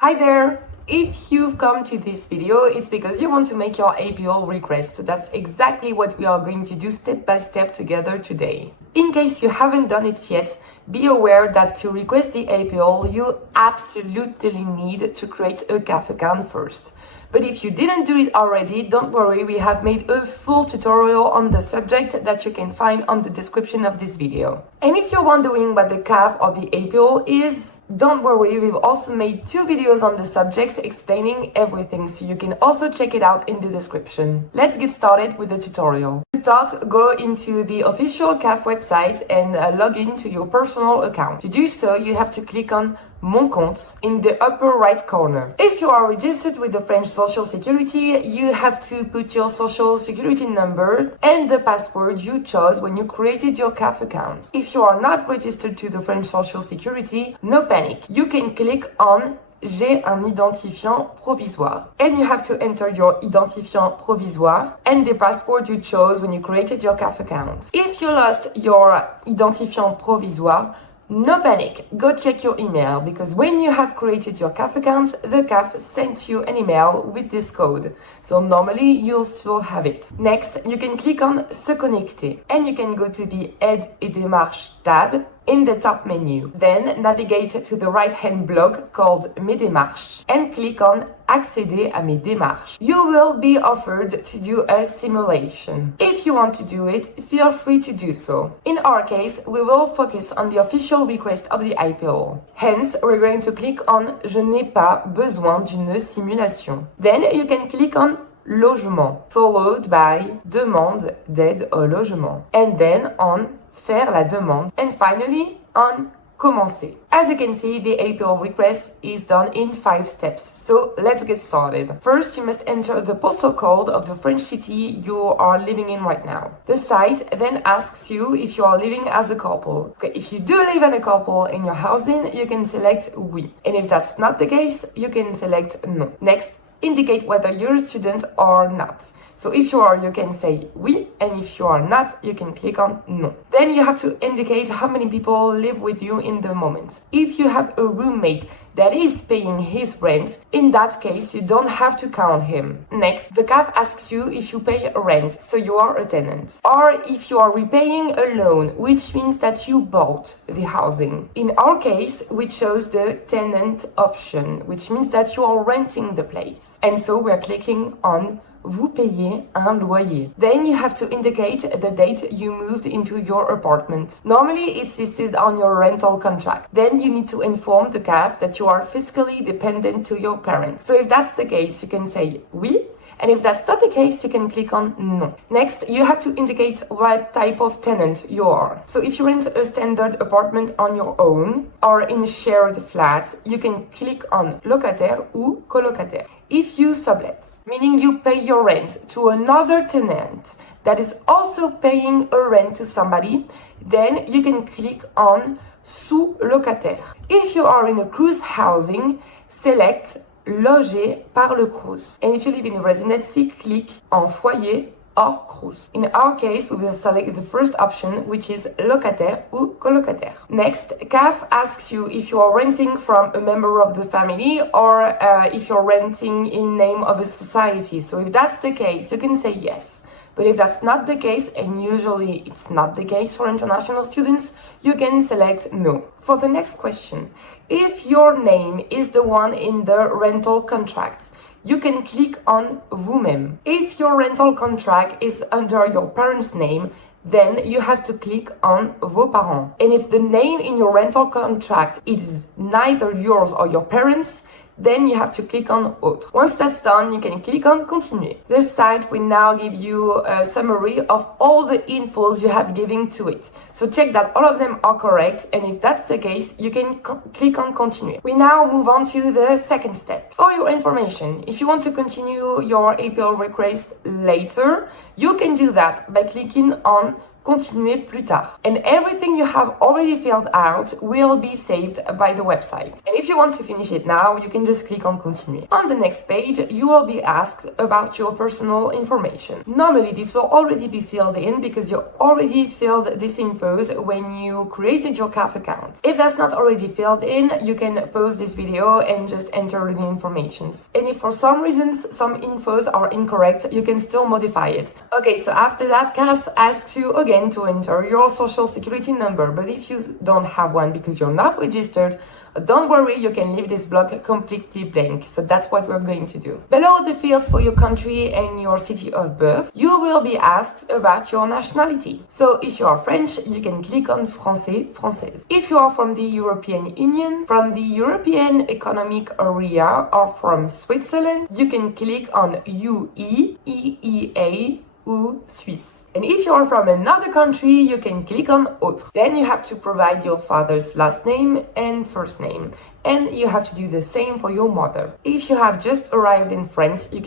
Hi there! If you've come to this video, it's because you want to make your APL request. So that's exactly what we are going to do step by step together today. In case you haven't done it yet, be aware that to request the APL, you absolutely need to create a CAF account first. But if you didn't do it already, don't worry, we have made a full tutorial on the subject that you can find on the description of this video. And if you're wondering what the CAF or the APL is, don't worry, we've also made 2 videos on the subjects explaining everything, so you can also check it out in the description. Let's get started with the tutorial. To start, go into the official CAF website and log in to your personal account. To do so, you have to click on Mon compte in the upper right corner. If you are registered with the French Social Security, you have to put your social security number and the password you chose when you created your CAF account. If you are not registered to the French Social Security, no panic. You can click on J'ai un identifiant provisoire. And you have to enter your identifiant provisoire and the password you chose when you created your CAF account. If you lost your identifiant provisoire, no panic, go check your email, because when you have created your CAF account, the CAF sent you an email with this code. So normally you'll still have it. Next, you can click on Se connecter and you can go to the Aide et démarches tab in the top menu. Then navigate to the right-hand block called Mes démarches and click on Accéder à mes démarches. You will be offered to do a simulation. If you want to do it, feel free to do so. In our case, we will focus on the official request of the APL. Hence, we're going to click on Je n'ai pas besoin d'une simulation. Then you can click on Logement, followed by Demande d'aide au logement, and then on Faire la demande, and finally on Commencer. As you can see, the APL request is done in 5 steps, so let's get started. First, you must enter the postal code of the French city you are living in right now. The site then asks you if you are living as a couple. Okay, if you do live as a couple in your housing, you can select Oui, and if that's not the case, you can select Non. Next, indicate whether you're a student or not. So if you are, you can say oui, and if you are not, you can click on non. Then you have to indicate how many people live with you in the moment. If you have a roommate that is paying his rent, in that case, you don't have to count him. Next, the CAF asks you if you pay rent, so you are a tenant. Or if you are repaying a loan, which means that you bought the housing. In our case, we chose the tenant option, which means that you are renting the place. And so we're clicking on Vous payez un loyer. Then you have to indicate the date you moved into your apartment. Normally it's listed on your rental contract. Then you need to inform the CAF that you are fiscally dependent to your parents. So if that's the case, you can say oui. And if that's not the case, you can click on Non. Next, you have to indicate what type of tenant you are. So if you rent a standard apartment on your own or in a shared flat, you can click on Locataire ou Colocataire. If you sublet, meaning you pay your rent to another tenant that is also paying a rent to somebody, then you can click on Sous-Locataire. If you are in a cruise housing, select Logé par le cruise. And if you live in a residency, click en foyer hors cruise. In our case, we will select the first option, which is locataire ou colocataire. Next, CAF asks you if you are renting from a member of the family or if you're renting in name of a society. So if that's the case, you can say yes. But if that's not the case, and usually it's not the case for international students, you can select no. For the next question, if your name is the one in the rental contract, you can click on Vous-même. If your rental contract is under your parents' name, then you have to click on Vos parents. And if the name in your rental contract is neither yours or your parents', then you have to click on Autres. Once that's done, you can click on Continuer. This site will now give you a summary of all the infos you have given to it. So check that all of them are correct, and if that's the case, you can click on Continuer. We now move on to the second step. For your information, if you want to continue your APL request later, you can do that by clicking on continuer plus tard. And everything you have already filled out will be saved by the website. And if you want to finish it now, you can just click on continue. On the next page, you will be asked about your personal information. Normally, this will already be filled in because you already filled these infos when you created your CAF account. If that's not already filled in, you can pause this video and just enter the informations. And if for some reasons some infos are incorrect, you can still modify it. Okay, so after that, CAF asks you again to enter your social security number, but if you don't have one because you're not registered, don't worry, you can leave this block completely blank. So that's what we're going to do. Below the fields for your country and your city of birth, you will be asked about your nationality. So if you are French, you can click on Français, Française. If you are from the European Union, from the European Economic Area, or from Switzerland, you can click on UE, EEA, ou Suisse. And if you are from another country, you can click on Autres. Then you have to provide your father's last name and first name. And you have to do the same for your mother. If you have just arrived in France, you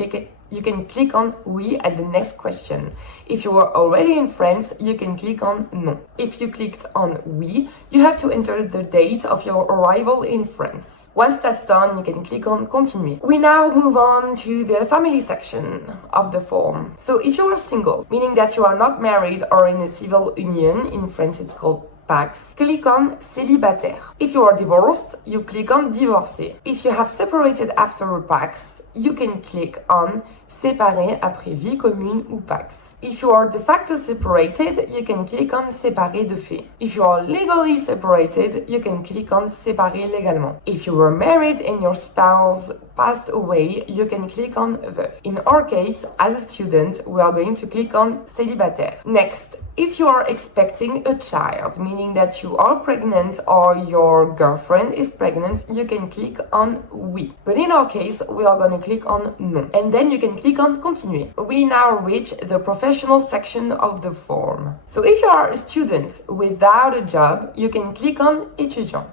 can click on Oui at the next question. If you are already in France, you can click on Non. If you clicked on Oui, you have to enter the date of your arrival in France. Once that's done, you can click on Continue. We now move on to the family section of the form. So if you are single, meaning that you are not married or in a civil union, in France it's called Pax, click on Célibataire. If you are divorced, you click on Divorcé. If you have separated after a Pax, you can click on Séparé après vie commune ou Pax. If you are de facto separated, you can click on Séparé de fait. If you are legally separated, you can click on Séparé légalement. If you were married and your spouse passed away, you can click on Veuf. In our case, as a student, we are going to click on Célibataire. Next, if you are expecting a child, meaning that you are pregnant or your girlfriend is pregnant, you can click on Oui. But in our case, we are going to click on Non. And then you can click on Continuer. We now reach the professional section of the form. So if you are a student without a job, you can click on Étudiant.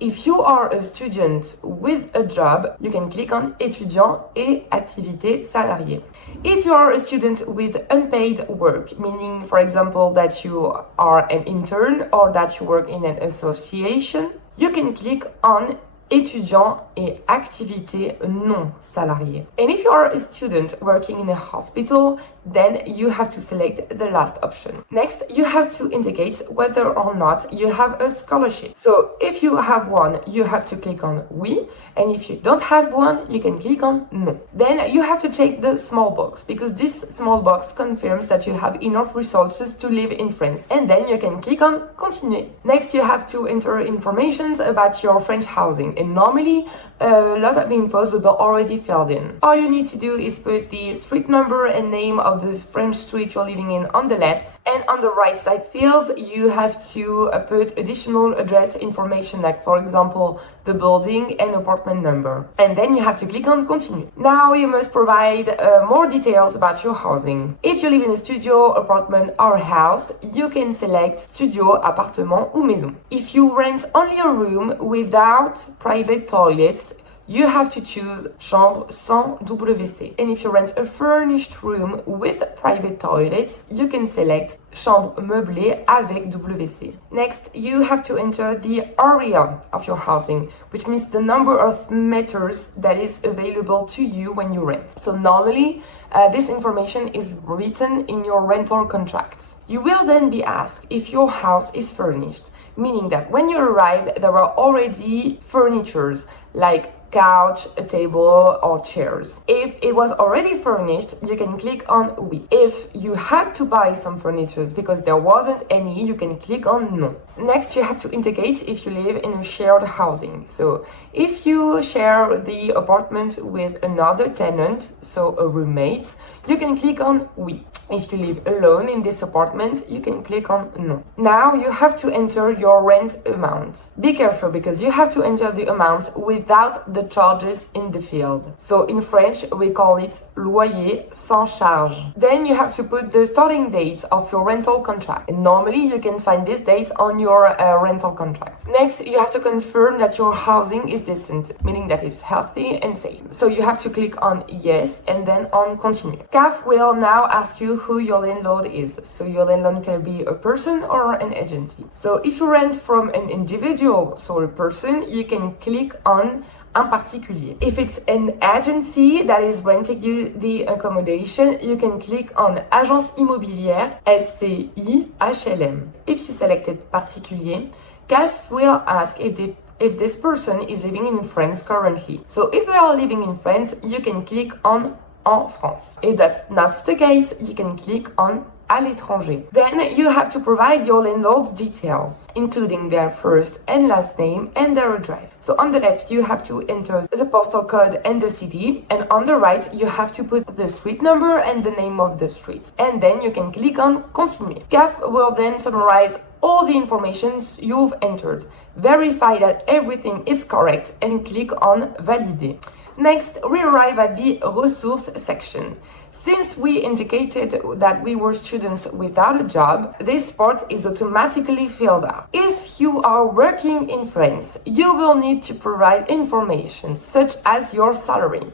If you are a student with a job, you can click on Étudiant et Activité salariée. If you are a student with unpaid work, meaning, for example, that you are an intern or that you work in an association, you can click on Étudiant et activité non salariée. And if you are a student working in a hospital, then you have to select the last option. Next, you have to indicate whether or not you have a scholarship. So if you have one, you have to click on Oui, and if you don't have one, you can click on Non. Then you have to check the small box, because this small box confirms that you have enough resources to live in France. And then you can click on Continuer. Next, you have to enter information about your French housing, and normally a lot of infos will be already filled in. All you need to do is put the street number and name of the French street you're living in on the left, and on the right side fields you have to put additional address information, like for example the building and apartment number, and then you have to click on Continue. Now you must provide more details about your housing. If you live in a studio, apartment or house, you can select studio, appartement ou maison. If you rent only a room without private toilets, you have to choose chambre sans WC. And if you rent a furnished room with private toilets, you can select chambre meublée avec WC. Next, you have to enter the area of your housing, which means the number of meters that is available to you when you rent. So normally, this information is written in your rental contracts. You will then be asked if your house is furnished, meaning that when you arrive, there are already furnitures like couch, a table, or chairs. If it was already furnished, you can click on Oui. If you had to buy some furniture because there wasn't any, you can click on Non. Next, you have to indicate if you live in a shared housing. So if you share the apartment with another tenant, so a roommate, you can click on Oui. If you live alone in this apartment, you can click on Non. Now you have to enter your rent amount. Be careful because you have to enter the amount without the charges in the field. So in French, we call it loyer sans charge. Then you have to put the starting date of your rental contract. And normally you can find this date on your rental contract. Next, you have to confirm that your housing is decent, meaning that it's healthy and safe. So you have to click on Yes and then on Continue. CAF will now ask you who your landlord is. So your landlord can be a person or an agency. So if you rent from an individual, so a person, you can click on en particulier. If it's an agency that is renting you the accommodation, you can click on Agence Immobilière, SCI, HLM. If you selected particulier, CAF will ask if this person is living in France currently. So if they are living in France, you can click on En France. If that's not the case, you can click on à l'étranger. Then you have to provide your landlord's details, including their first and last name and their address. So on the left, you have to enter the postal code and the city, and on the right, you have to put the street number and the name of the street. And then you can click on Continuer. CAF will then summarize all the information you've entered, verify that everything is correct, and click on Valider. Next, we arrive at the resource section. Since we indicated that we were students without a job, this part is automatically filled out. If you are working in France, you will need to provide information such as your salary.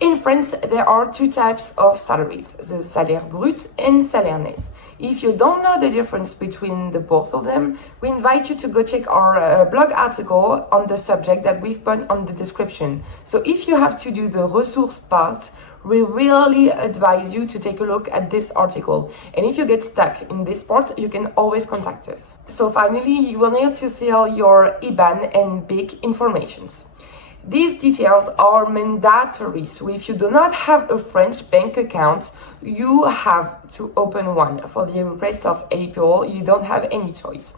In France, there are two types of salaries, the salaire brut and salaire net. If you don't know the difference between the both of them, we invite you to go check our blog article on the subject that we've put on the description. So if you have to do the resource part, we really advise you to take a look at this article. And if you get stuck in this part, you can always contact us. So finally, you will need to fill your IBAN and BIC informations. These details are mandatory, so if you do not have a French bank account, you have to open one. For the request of APL, you don't have any choice.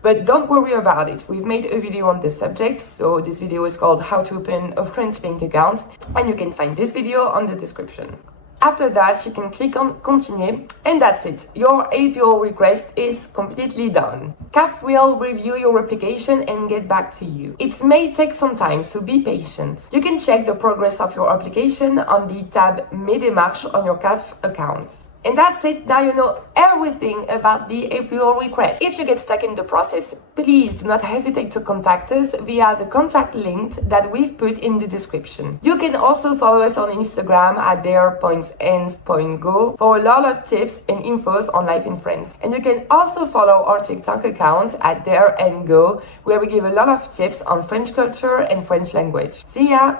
But don't worry about it, we've made a video on the subject, so this video is called How to Open a French Bank Account, and you can find this video on the description. After that, you can click on Continuer, and that's it. Your APL request is completely done. CAF will review your application and get back to you. It may take some time, so be patient. You can check the progress of your application on the tab Mes démarches on your CAF account. And that's it, now you know everything about the APL request. If you get stuck in the process, please do not hesitate to contact us via the contact link that we've put in the description. You can also follow us on Instagram at Dare&Go for a lot of tips and infos on life in France. And you can also follow our TikTok account at Dare&Go, where we give a lot of tips on French culture and French language. See ya!